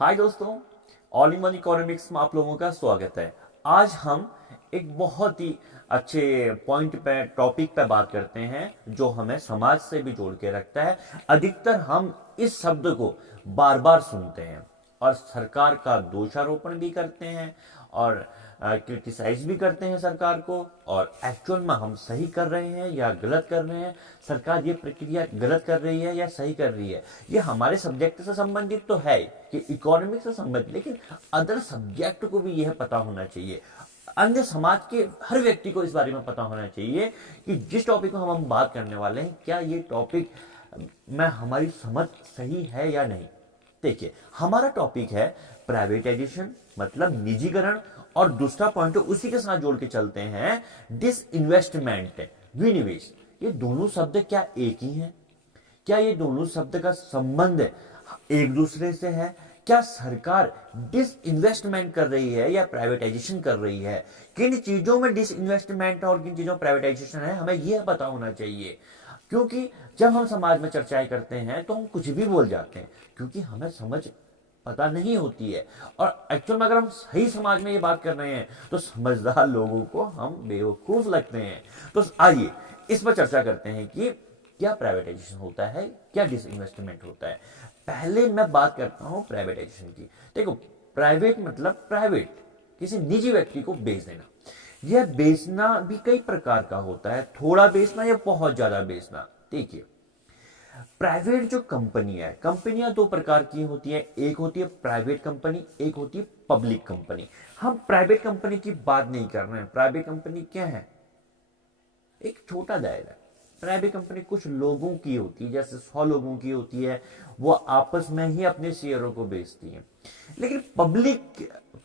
हाय दोस्तों, all in one economics में आप लोगों का स्वागत है। आज हम एक बहुत ही अच्छे पॉइंट पे टॉपिक पे बात करते हैं जो हमें समाज से भी जोड़ के रखता है। अधिकतर हम इस शब्द को बार बार सुनते हैं और सरकार का दोषारोपण भी करते हैं और क्रिटिसाइज भी करते हैं सरकार को, और एक्चुअल में हम सही कर रहे हैं या गलत कर रहे हैं, सरकार ये प्रक्रिया गलत कर रही है या सही कर रही है। ये हमारे सब्जेक्ट से संबंधित तो है कि इकोनॉमिक्स से संबंधित, लेकिन अदर सब्जेक्ट को भी यह पता होना चाहिए, अन्य समाज के हर व्यक्ति को इस बारे में पता होना चाहिए कि जिस टॉपिक में हम बात करने वाले हैं, क्या ये टॉपिक में हमारी समझ सही है या नहीं। देखिए, हमारा टॉपिक है प्राइवेटाइजेशन मतलब निजीकरण, और दूसरा पॉइंट उसी के साथ जोड़ के चलते हैं डिसइन्वेस्टमेंट, विनिवेश। ये दोनों शब्द क्या एक ही हैं? क्या ये दोनों शब्द का संबंध एक दूसरे से है? क्या सरकार डिसइन्वेस्टमेंट कर रही है या प्राइवेटाइजेशन कर रही है? किन चीजों में डिसइन्वेस्टमेंट और किन चीजों में प्राइवेटाइजेशन है, हमें यह पता होना चाहिए। क्योंकि जब हम समाज में चर्चाएं करते हैं तो हम कुछ भी बोल जाते हैं, क्योंकि हमें समझ पता नहीं होती है। और एक्चुअल में अगर हम सही समाज में ये बात कर रहे हैं तो समझदार लोगों को हम बेवकूफ लगते हैं। तो आइए इस पर चर्चा करते हैं कि क्या प्राइवेटाइजेशन होता है, क्या डिसइन्वेस्टमेंट होता है। पहले मैं बात करता हूं प्राइवेटाइजेशन की। देखो, प्राइवेट मतलब प्राइवेट, किसी निजी व्यक्ति को बेच देना। यह बेचना भी कई प्रकार का होता है, थोड़ा बेचना या बहुत ज्यादा बेचना। देखिए, प्राइवेट जो कंपनी है, कंपनियां दो प्रकार की होती है, एक होती है प्राइवेट कंपनी, एक होती है पब्लिक कंपनी। हम प्राइवेट कंपनी की बात नहीं कर रहे हैं। प्राइवेट कंपनी क्या है? एक छोटा दायरा। प्राइवेट कंपनी कुछ लोगों की होती है, जैसे 100 लोगों की होती है, वो आपस में ही अपने शेयरों को बेचती है। लेकिन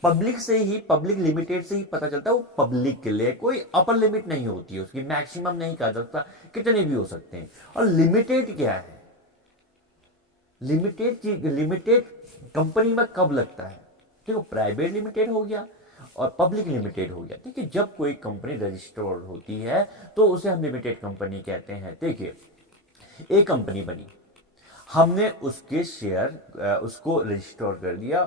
पब्लिक से ही, पब्लिक लिमिटेड से ही पता चलता है वो पब्लिक के लिए कोई अपर लिमिट नहीं होती है, उसकी मैक्सिमम नहीं कहा जाता, कितने भी हो सकते हैं। और लिमिटेड क्या है? लिमिटेड कंपनी में कब लगता है? देखो, प्राइवेट लिमिटेड हो गया और पब्लिक लिमिटेड हो गया। देखिए, जब कोई कंपनी रजिस्टर्ड होती है तो उसे हम लिमिटेड कंपनी कहते हैं। देखिए, एक कंपनी बनी, हमने उसके शेयर उसको रजिस्टर कर दिया,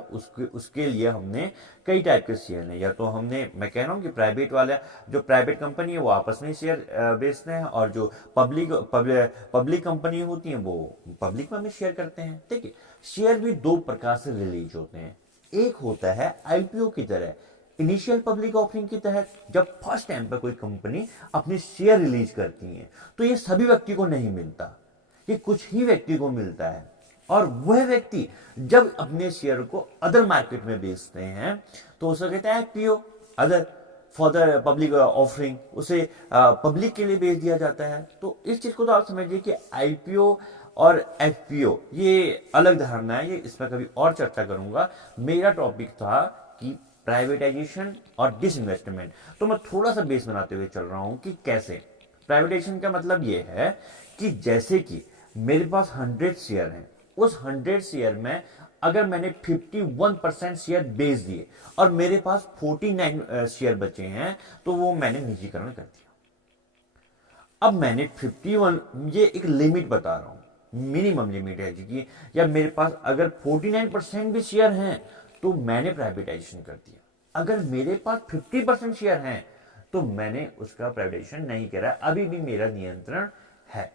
उसके लिए हमने कई टाइप के शेयर ने, या तो हमने, मैं कह रहा हूं कि प्राइवेट वाला, जो प्राइवेट कंपनी है वो आपस में शेयर बेचते हैं, और जो पब्लिक कंपनी होती है वो पब्लिक में शेयर करते हैं। ठीक है, शेयर भी दो प्रकार से रिलीज होते हैं। एक होता है आईपीओ की तरह, इनिशियल पब्लिक ऑफरिंग के तहत, जब फर्स्ट टाइम पर कोई कंपनी अपने शेयर रिलीज करती है तो ये सभी व्यक्ति को नहीं मिलता, ये कुछ ही व्यक्ति को मिलता है। और वह व्यक्ति जब अपने शेयर को अदर मार्केट में बेचते हैं तो उसे कहते हैं IPO, other for the public offering, उसे पब्लिक के लिए बेच दिया जाता है। तो इस चीज को तो आप समझिए कि आईपीओ और एफपीओ ये अलग धारणा है, ये इस पर कभी और चर्चा करूंगा। मेरा टॉपिक था कि प्राइवेटाइजेशन और डिसइन्वेस्टमेंट, तो मैं थोड़ा सा बेस बनाते हुए चल रहा हूं कि कैसे। प्राइवेटाइजेशन का मतलब यह है कि जैसे कि मेरे पास 100 शेयर हैं, उस 100 शेयर में अगर मैंने 51% शेयर बेच दिए और मेरे पास 49 शेयर बचे हैं, तो वो मैंने निजीकरण कर दिया। अब मैंने 51, ये एक लिमिट बता रहा हूं, मिनिमम लिमिट है जी, या मेरे पास अगर 49% भी शेयर हैं तो मैंने प्राइवेटाइजेशन कर दिया। अगर मेरे पास 50% शेयर हैं तो मैंने उसका प्राइवेटाइजेशन नहीं करा, अभी भी मेरा नियंत्रण है।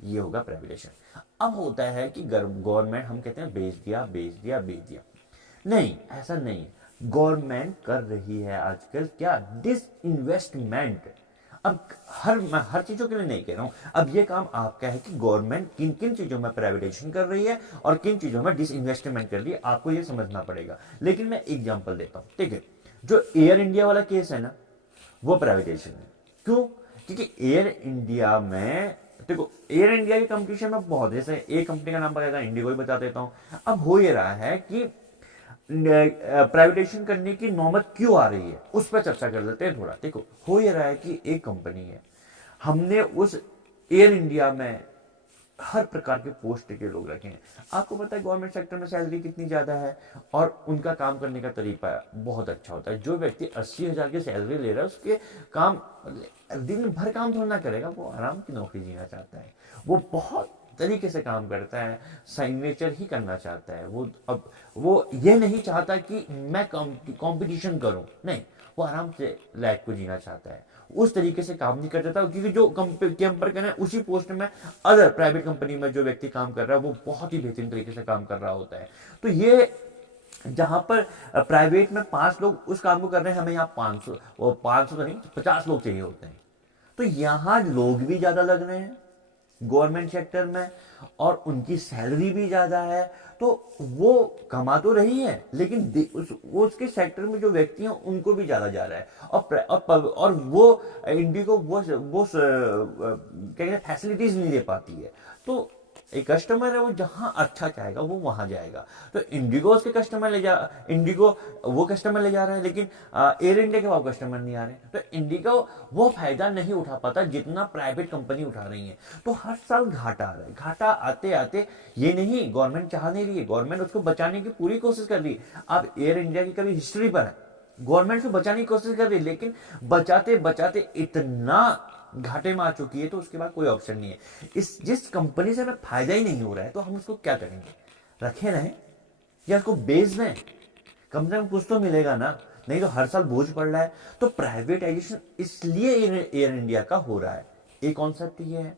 ये होगा प्राइवेटाइजेशन। अब होता है कि गवर्नमेंट, हम कहते हैं बेच दिया बेच दिया बेच दिया। नहीं, ऐसा नहीं। गवर्नमेंट कर रही है आजकल क्या? डिसइन्वेस्टमेंट। अब मैं हर चीजों के लिए नहीं कह रहा हूं, अब ये काम आपका है कि गवर्नमेंट किन किन चीजों में प्राइवेटाइजेशन कर रही है और किन चीजों में डिसइन्वेस्टमेंट कर रही है, आपको ये समझना पड़ेगा। लेकिन मैं एग्जांपल देता हूं। ठीक है, जो एयर इंडिया वाला केस है ना, वो प्राइवेटाइजेशन है। क्यों? क्योंकि एयर इंडिया में, देखो, एयर इंडिया की कंपटीशन में बहुत, जैसे एक कंपनी का नाम बताया था, इंडिगो ही बता देता हूं। अब हो ये रहा है कि प्राइवेटाइजेशन करने की नौबत क्यों आ रही है, उस पर चर्चा कर लेते हैं थोड़ा। देखो, हो ये रहा है कि एक कंपनी है, हमने उस एयर इंडिया में हर प्रकार के पोस्ट के लोग रखे हैं। आपको पता है गवर्नमेंट सेक्टर में सैलरी कितनी ज्यादा है और उनका काम करने का तरीका बहुत अच्छा होता है। जो व्यक्ति 80,000 की सैलरी ले रहा है, उसके काम दिन भर काम थोड़ा ना करेगा, वो आराम की नौकरी जीना चाहता है। वो बहुत तरीके से काम करता है, सिग्नेचर ही करना चाहता है वो। अब वो ये नहीं चाहता कि मैं कंपटीशन करूं, नहीं, वो आराम से लाइफ को जीना चाहता है, उस तरीके से काम नहीं कर देता, क्योंकि जो कंपेरिजन है उसी पोस्ट में अदर प्राइवेट कंपनी में जो व्यक्ति काम कर रहा है वो बहुत ही बेहतरीन तरीके से काम कर रहा होता है। तो ये जहां पर प्राइवेट में 5 लोग उस काम को कर रहे हैं, हमें यहाँ 500, वो 500 तो नहीं, 50 लोग चाहिए होते हैं। तो यहाँ लोग भी ज्यादा लग रहे हैं गवर्नमेंट सेक्टर में, और उनकी सैलरी भी ज्यादा है, तो वो कमा तो रही है, लेकिन वो उसके सेक्टर में जो व्यक्ति हैं उनको भी ज्यादा जा रहा है, और वो इंडिगो वो क्या कहते हैं फैसिलिटीज नहीं दे पाती है। तो एक कस्टमर है वो जहां अच्छा चाहेगा वो वहां जाएगा। तो इंडिगो उसके कस्टमर ले जा इंडिगो वो कस्टमर ले जा रहा है, लेकिन एयर इंडिया के वो कस्टमर नहीं आ रहे, तो इंडिगो वो फायदा नहीं उठा पाता जितना प्राइवेट कंपनी उठा रही है। तो हर साल घाटा आ रहा है, घाटा आते आते ये नहीं गवर्नमेंट चाह नहीं रही है, गवर्नमेंट उसको बचाने की पूरी कोशिश कर रही है। अब एयर इंडिया की कभी हिस्ट्री पर है, गवर्नमेंट को बचाने की कोशिश कर रही है, लेकिन बचाते बचाते इतना घाटे में आ चुकी है, तो उसके बाद कोई ऑप्शन नहीं है। जिस कंपनी से हमें फायदा ही नहीं हो रहा है, तो हम उसको क्या करेंगे, रखे रहें या उसको बेच दें? कम से कम कुछ तो मिलेगा ना, नहीं तो हर साल बोझ पड़ रहा है। तो प्राइवेटाइजेशन इसलिए एयर इंडिया का हो रहा है, एक कॉन्सेप्ट ये है।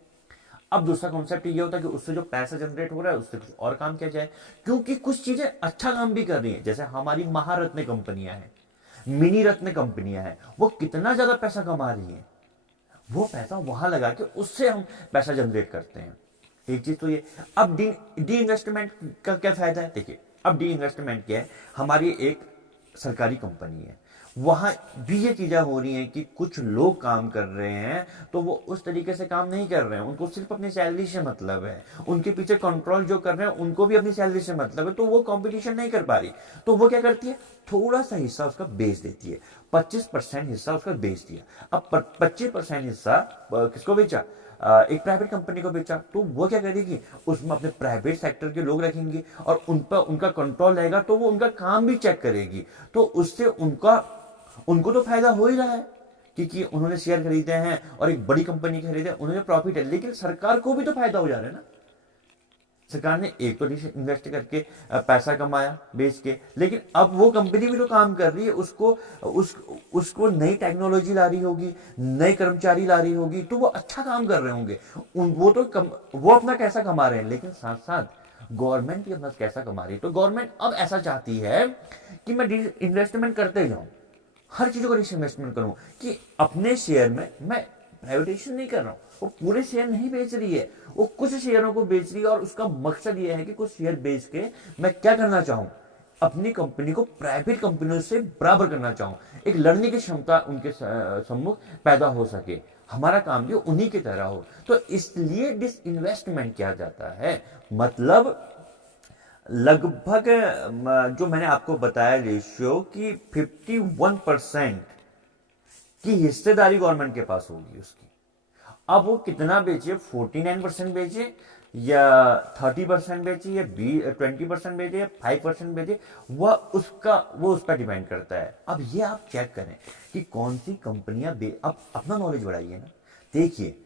अब दूसरा कॉन्सेप्ट ये होता है कि उससे जो पैसा जनरेट हो रहा है उससे कुछ और काम किया जाए, क्योंकि कुछ चीजें अच्छा काम भी कर रही है, जैसे हमारी महारत्न कंपनियां हैं, मिनी रत्न कंपनियां हैं, वो कितना ज्यादा पैसा कमा रही है, वो पैसा वहां लगा के उससे हम पैसा जनरेट करते हैं। एक चीज तो ये। अब डी इन्वेस्टमेंट का क्या फायदा है? देखिए, अब डी इन्वेस्टमेंट क्या है, हमारी एक सरकारी कंपनी है, वहां भी ये चीजें हो रही हैं कि कुछ लोग काम कर रहे हैं, तो वो उस तरीके से काम नहीं कर रहे हैं, उनको सिर्फ अपनी सैलरी से मतलब है, उनके पीछे कंट्रोल जो कर रहे हैं उनको भी अपनी सैलरी से मतलब है, तो वो कंपटीशन नहीं कर पा रही। तो वो क्या करती है, थोड़ा सा हिस्सा उसका बेच देती है, 25% हिस्सा उसका बेच दिया। अब 25% हिस्सा किसको बेचा? एक प्राइवेट कंपनी को बेचा। तो वो क्या करेगी, उसमें अपने प्राइवेट सेक्टर के लोग रखेंगे और उन पर उनका कंट्रोल रहेगा, तो वो उनका काम भी चेक करेगी, तो उससे उनको तो फायदा हो ही रहा है, क्योंकि उन्होंने शेयर खरीदे हैं और एक बड़ी कंपनी के खरीदे, उन्हें प्रॉफिट है, लेकिन सरकार को भी तो फायदा हो जा रहा है ना। सरकार ने एक तो इन्वेस्ट करके पैसा कमाया बेच के, लेकिन अब वो कंपनी भी तो काम कर रही है, उसको नई टेक्नोलॉजी ला रही होगी, नए कर्मचारी ला रही होगी, तो वो अच्छा काम कर रहे होंगे। वो अपना कैसा कमा रहे हैं, लेकिन साथ साथ गवर्नमेंट भी अपना कैसा कमा रही है। तो गवर्नमेंट अब ऐसा चाहती है कि मैं इन्वेस्टमेंट करते जाऊं, हर चीजों का इन्वेस्टमेंट करूं, कि अपने शेयर में मैं प्राइवेटाइजेशन नहीं कर रहा हूं, वो पूरे शेयर नहीं बेच रही है, वो कुछ शेयरों को बेच रही है, और उसका मकसद ये है कि कुछ शेयर बेच के मैं क्या करना चाहूं, अपनी कंपनी को प्राइवेट कंपनियों से बराबर करना चाहूं, एक लड़ने की क्षमता उनके सम्मुख पैदा हो सके, हमारा काम भी उन्हीं की तरह हो। तो इसलिए डिसइन्वेस्टमेंट किया जाता है। मतलब लगभग जो मैंने आपको बताया रेशियो कि 51% की हिस्सेदारी गवर्नमेंट के पास होगी उसकी। अब वो कितना बेचे, 49% बेचे या 30% बेचे या 20% बेचे या 5% बेचे, वो उस पर डिपेंड करता है। अब ये आप चेक करें कि कौन सी कंपनियां अब अपना नॉलेज बढ़ाइए ना, देखिए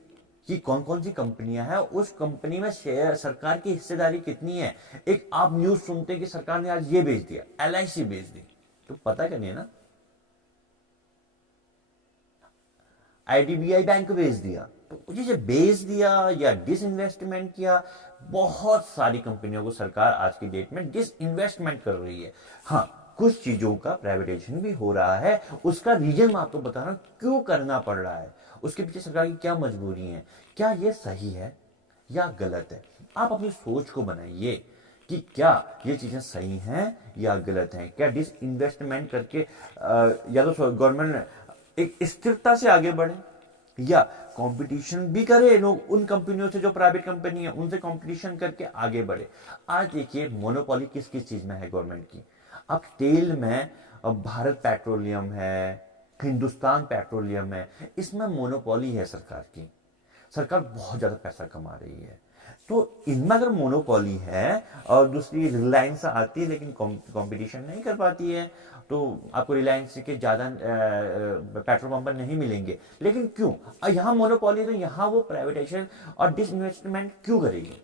कि कौन कौन सी कंपनियां हैं, उस कंपनी में शेयर सरकार की हिस्सेदारी कितनी है। एक आप न्यूज सुनते कि सरकार ने आज ये बेच दिया, LIC बेच दी, तो पता करनी है ना, IDBI बैंक बेच दिया, तो जिसे बेच दिया या डिसइन्वेस्टमेंट किया, बहुत सारी कंपनियों को सरकार आज की डेट में डिसइन्वेस्टमेंट कर रही है। हाँ, कुछ चीजों का प्राइवेटाइजेशन भी हो रहा है, उसका रीजन मैं आपको बता रहा हूं क्यों करना पड़ रहा है, उसके पीछे सरकार की क्या मजबूरी है, क्या ये सही है या गलत है। आप अपनी सोच को बनाइए कि क्या ये चीजें सही हैं या गलत हैं। क्या डिसइन्वेस्टमेंट करके या तो गवर्नमेंट एक स्थिरता से आगे बढ़े, या कंपटीशन भी करे लोग उन कंपनियों से जो प्राइवेट कंपनी है, उनसे कंपटीशन करके आगे बढ़े। आज देखिए मोनोपोली किस किस चीज में है गवर्नमेंट की। अब तेल में भारत पेट्रोलियम है, हिंदुस्तान पेट्रोलियम है, इसमें मोनोपोली है सरकार की, सरकार बहुत ज्यादा पैसा कमा रही है। तो इनमें अगर मोनोपोली है और दूसरी रिलायंस आती है लेकिन कंपटीशन नहीं कर पाती है, तो आपको रिलायंस के ज्यादा पेट्रोल पंप नहीं मिलेंगे। लेकिन क्यों, यहां मोनोपोली, तो यहां वो प्राइवेटाइजेशन और डिसइन्वेस्टमेंट क्यों करेगी?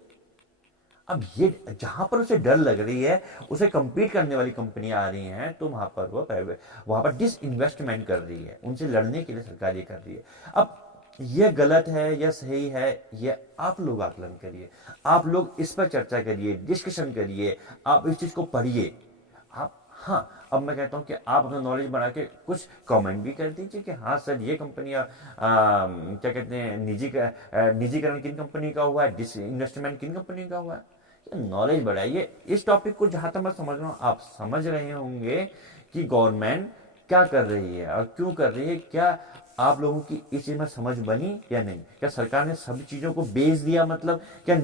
अब ये जहां पर उसे डर लग रही है, उसे compete करने वाली कंपनियां आ रही हैं, तो वहां पर वो प्राइवेट, वहां पर डिसइन्वेस्टमेंट कर रही है, उनसे लड़ने के लिए सरकार ये कर रही है। अब यह गलत है या सही है, ये आप लोग आकलन करिए, आप लोग इस पर चर्चा करिए, डिस्कशन करिए, आप इस चीज को पढ़िए। आप, हाँ, अब मैं कहता हूँ कि आप अपना नॉलेज बढ़ा के कुछ कमेंट भी कर दीजिए कि हाँ सर, ये कंपनियां क्या कहते हैं, निजीकरण किन कंपनी का हुआ है, डिस इन्वेस्टमेंट किन कंपनी का हुआ है। नॉलेज बढ़ाइए। इस टॉपिक को जहां तक मैं समझ रहा हूँ, आप समझ रहे होंगे कि गवर्नमेंट क्या कर रही है और क्यों कर रही है। क्या आप लोगों की इस चीज में समझ बनी या नहीं? क्या सरकार ने सभी चीजों को बेच दिया, मतलब क्या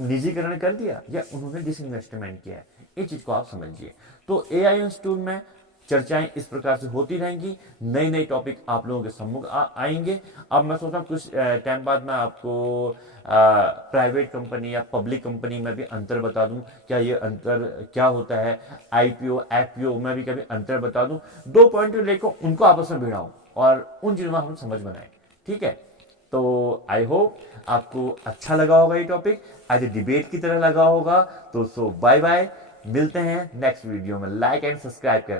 निजीकरण कर दिया, या उन्होंने डिसइन्वेस्टमेंट किया है? इस चीज को आप समझिए। तो एआई इंस्टीट्यूट में चर्चाएं इस प्रकार से होती रहेंगी, नई नई टॉपिक आप लोगों के सम्मुख आएंगे। अब मैं सोच रहा हूँ कुछ टाइम बाद मैं आपको प्राइवेट कंपनी या पब्लिक कंपनी में भी अंतर बता दूं, क्या ये अंतर क्या होता है, आईपीओ एफपीओ में भी कभी अंतर बता दूं। दो पॉइंट लेकर उनको आपस में भिड़ाऊं और उन चीजों में हम समझ बनाएं। ठीक है, तो आई होप आपको अच्छा लगा होगा ये टॉपिक, आज डिबेट की तरह लगा होगा। तो सो बाय बाय, मिलते हैं नेक्स्ट वीडियो में। लाइक एंड सब्सक्राइब करें।